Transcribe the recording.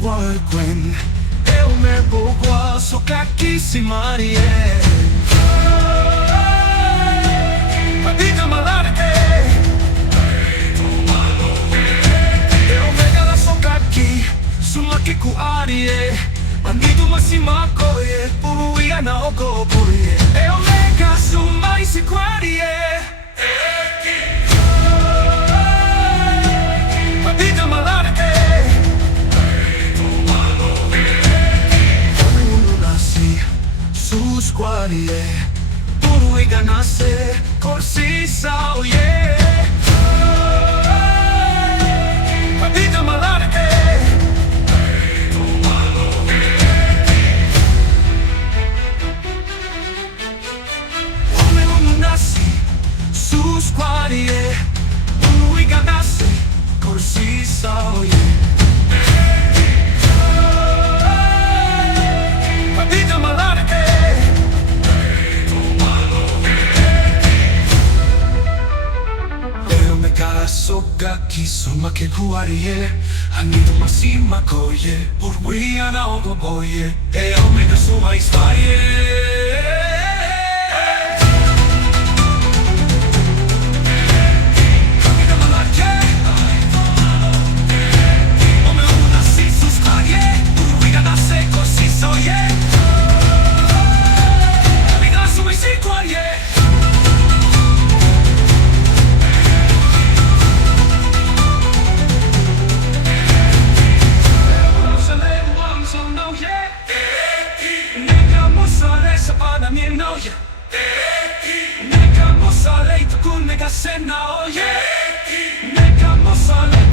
Gwen eu me boa so kakissimari Patita malarte eu megala so kaki sulaki ku arie Andidu masimako puruia na okopurie eu mega sumai sikwarie Patita malarte Squadie, purui ganase, corsi sao Patita malarte Come unasi, su squadie, purui ganase, corsi sao Patita malarte Sogaki suma ke kuarie Anidu masima koye Urwia na ogoboye E omega suma ispaye Kamida malake Ome una si suskaye Urwia na seko si soye Kamida suma isikuaye Neka mosale, tu kun neka sena, oh yeah. Neka mosale.